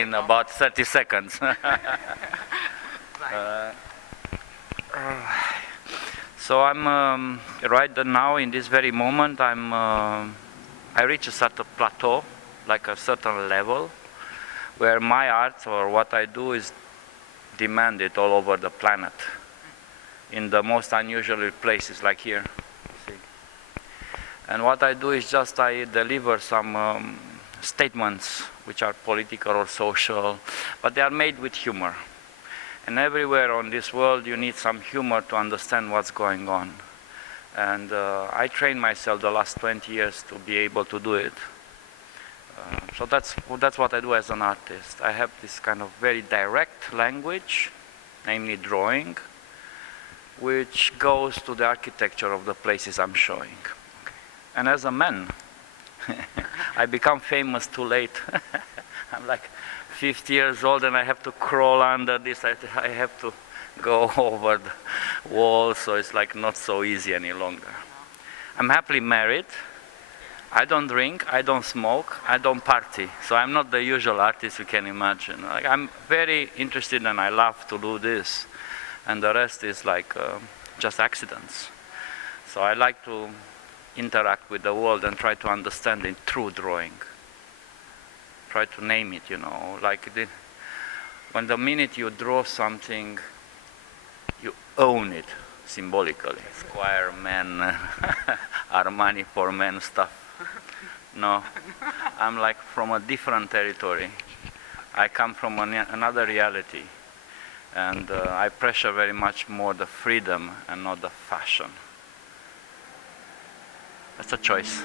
in about 30 seconds. So I'm right now in this very moment. I reach a certain plateau, like a certain level, where my art or what I do is demanded all over the planet, in the most unusual places, like here. See? And what I do is just I deliver some statements which are political or social, but they are made with humor. And everywhere on this world you need some humor to understand what's going on. And I trained myself the last 20 years to be able to do it. So that's what I do as an artist. I have this kind of very direct language, namely drawing, which goes to the architecture of the places I'm showing. And as a man, I become famous too late. I'm like 50 years old and I have to crawl under this. I have to go over the wall, so it's like not so easy any longer. I'm happily married. I don't drink, I don't smoke, I don't party. So I'm not the usual artist you can imagine. Like, I'm very interested and I love to do this. And the rest is like just accidents. So I like to interact with the world and try to understand it through drawing. Try to name it, you know, like when the minute you draw something, you own it symbolically. Square men, Armani for men stuff. No, I'm like from a different territory. I come from another reality, and I pressure very much more the freedom and not the fashion. That's a choice.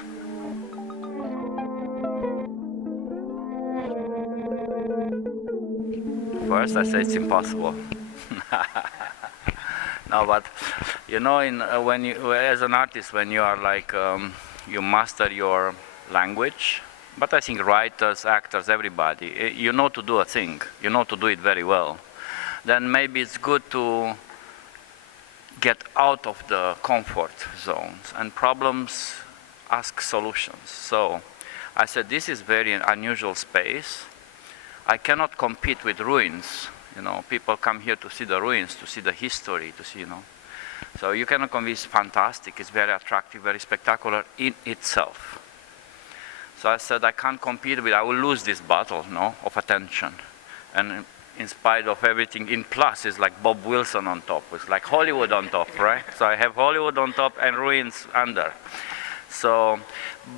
First, I say it's impossible. No, but you know, when you, as an artist, when you are like you master your language, but I think writers, actors, everybody, you know to do a thing, you know to do it very well. Then maybe it's good to get out of the comfort zones, and problems ask solutions. So I said, this is very unusual space. I cannot compete with ruins. You know, people come here to see the ruins, to see the history, to see, you know. So you cannot convince. Fantastic, it's very attractive, very spectacular in itself. So I said, I can't compete with, I will lose this battle, no, of attention. And in spite of everything, in plus, it's like Bob Wilson on top. It's like Hollywood on top, right? So I have Hollywood on top and ruins under. So,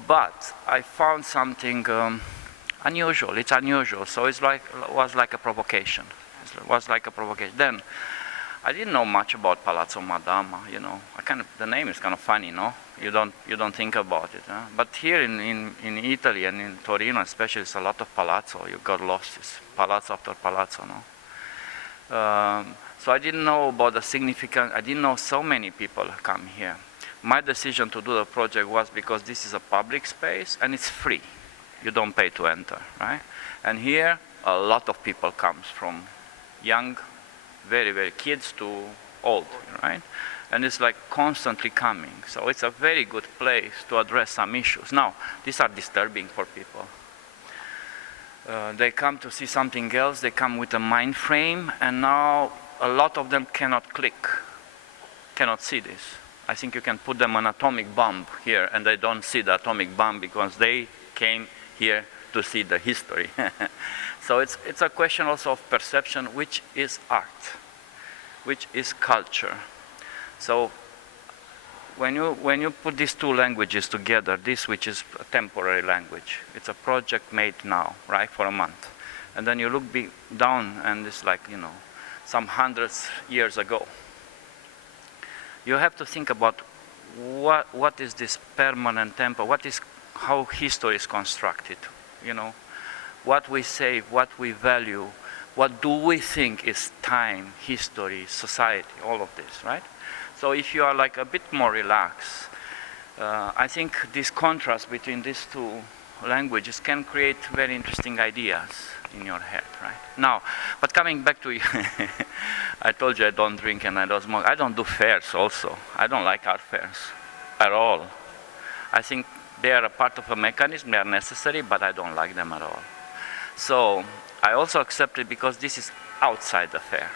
but I found something unusual. It's unusual. So it's like, it was like a provocation. It was like a provocation. Then, I didn't know much about Palazzo Madama, you know. The name is kind of funny, no? You don't think about it. Huh? But here in Italy and in Torino especially, it's a lot of palazzo. You got lost. It's palazzo after palazzo, no? So I didn't know about the significance. I didn't know so many people come here. My decision to do the project was because this is a public space and it's free. You don't pay to enter, right? And here, a lot of people comes from young, very, very kids to old, right? And it's like constantly coming. So it's a very good place to address some issues. Now, these are disturbing for people. They come to see something else, they come with a mind frame, and now a lot of them cannot click, cannot see this. I think you can put them an atomic bomb here, and they don't see the atomic bomb because they came here to see the history. So it's a question also of perception, which is art, which is culture. So when you put these two languages together, this which is a temporary language, it's a project made now, right, for a month. And then you look down and it's like, you know, some hundreds years ago. You have to think about what is this permanent tempo, how history is constructed, you know, what we save, what we value, what do we think is time, history, society, all of this, right? So if you are like a bit more relaxed, I think this contrast between these two languages can create very interesting ideas in your head, right? Now, but coming back to you, I told you I don't drink and I don't smoke. I don't do fairs also. I don't like art fairs at all. I think they are a part of a mechanism, they are necessary, but I don't like them at all. So I also accept it because this is outside the fair.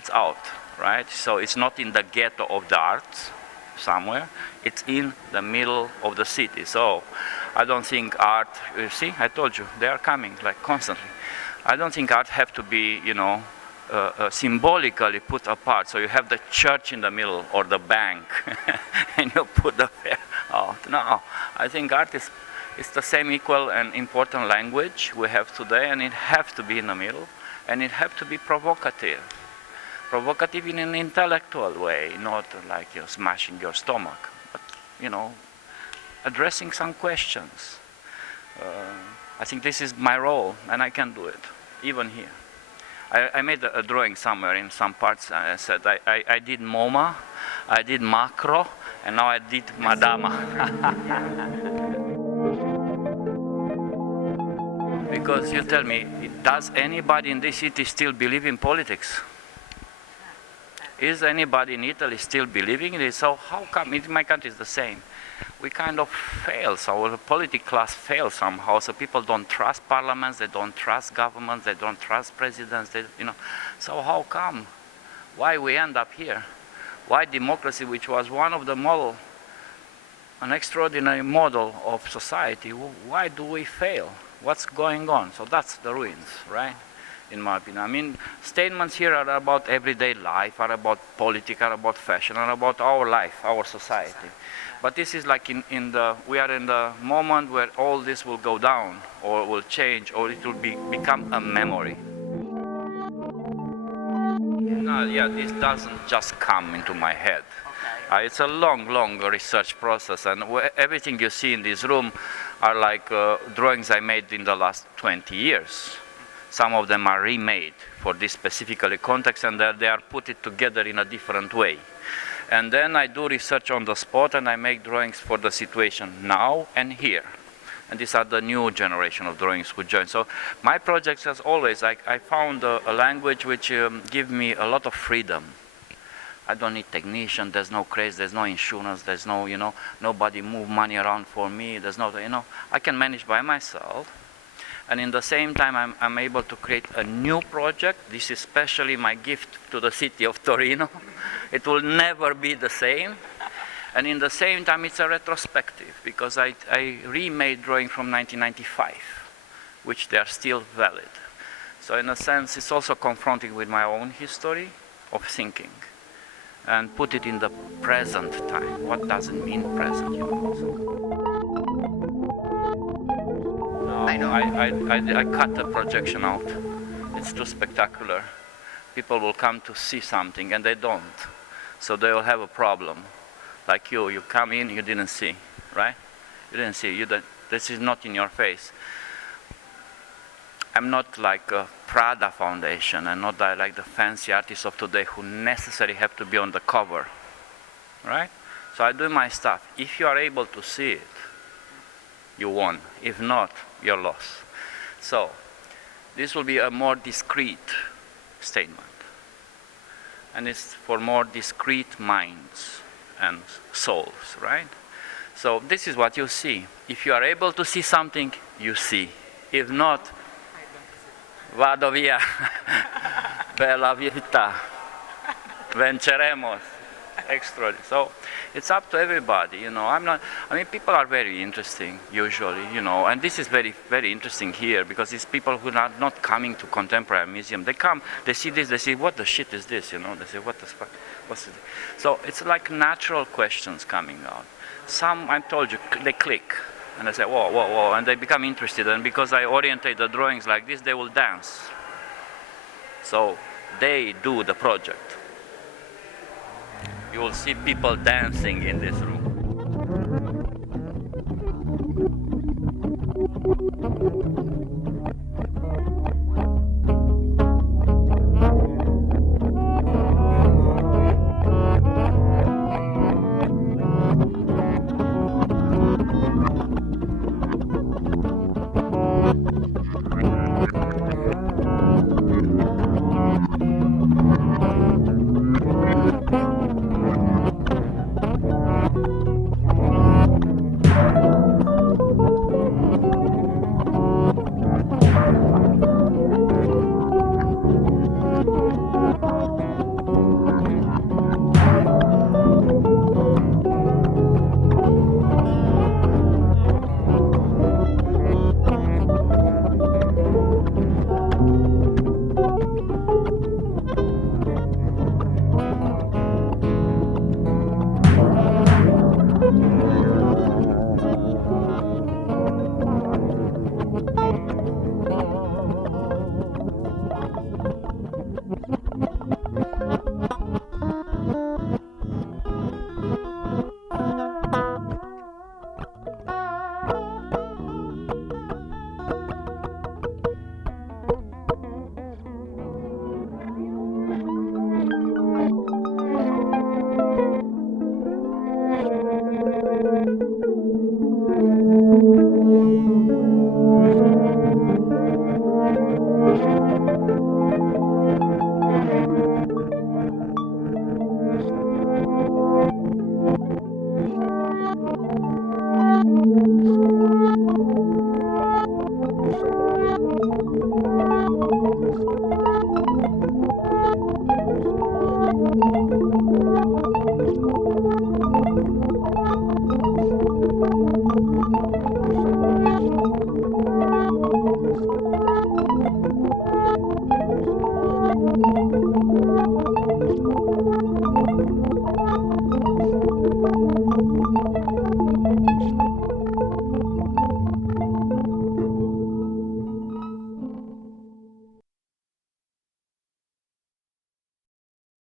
It's out, right? So it's not in the ghetto of the arts somewhere. It's in the middle of the city. So I don't think art, you see, I told you, they are coming like constantly. I don't think art have to be, symbolically put apart. So you have the church in the middle or the bank and you put the fair out. No, I think art is the same equal and important language we have today, and it has to be in the middle, and it has to be provocative. Provocative in an intellectual way, not like you're smashing your stomach, but, addressing some questions. I think this is my role, and I can do it, even here. I made a drawing somewhere in some parts. I said I did MoMA, I did macro, and now I did Madama. Because you tell me, does anybody in this city still believe in politics? Is anybody in Italy still believing in it? So how come, in my country it's the same. We kind of fail, so our political class fails somehow, so people don't trust parliaments, they don't trust governments, they don't trust presidents, So how come? Why we end up here? Why democracy, which was one of the model, an extraordinary model of society, why do we fail? What's going on? So that's the ruins, right? In my opinion. I mean, statements here are about everyday life, are about politics, are about fashion, are about our life, our society. But this is like we are in the moment where all this will go down, or will change, or it will become a memory. No, yeah, this doesn't just come into my head. Okay. It's a long research process, and everything you see in this room are like drawings I made in the last 20 years. Some of them are remade for this specifically context, and they are put it together in a different way. And then I do research on the spot, and I make drawings for the situation now and here. And these are the new generation of drawings who join. So my projects, as always, I found a language which gives me a lot of freedom. I don't need technician, there's no craze, there's no insurance, there's no, nobody move money around for me, there's no, I can manage by myself. And in the same time, I'm able to create a new project. This is especially my gift to the city of Torino. It will never be the same. And in the same time, it's a retrospective, because I remade drawing from 1995, which they are still valid. So in a sense, it's also confronting with my own history of thinking, and put it in the present time. What does it mean present? I cut the projection out. It's too spectacular. People will come to see something and they don't. So they will have a problem. Like you come in, you didn't see, right? You didn't see. This is not in your face. I'm not like a Prada foundation, and not like the fancy artists of today who necessarily have to be on the cover, right? So I do my stuff. If you are able to see it, you won. If not, you're lost. So this will be a more discreet statement, and it's for more discreet minds and souls, right? So this is what you see. If you are able to see something, you see. If not, vado via. Bella vita. Venceremos. Extra. So it's up to everybody, people are very interesting usually, and this is very, very interesting here, because these people who are not coming to Contemporary Museum, they come, they see this, they say, what the shit is this, they say, what the fuck, what's it? So it's like natural questions coming out. Some, I told you, they click, and they say, whoa, whoa, whoa, and they become interested, and because I orientate the drawings like this, they will dance. So they do the project. You will see people dancing in this room. Thank you.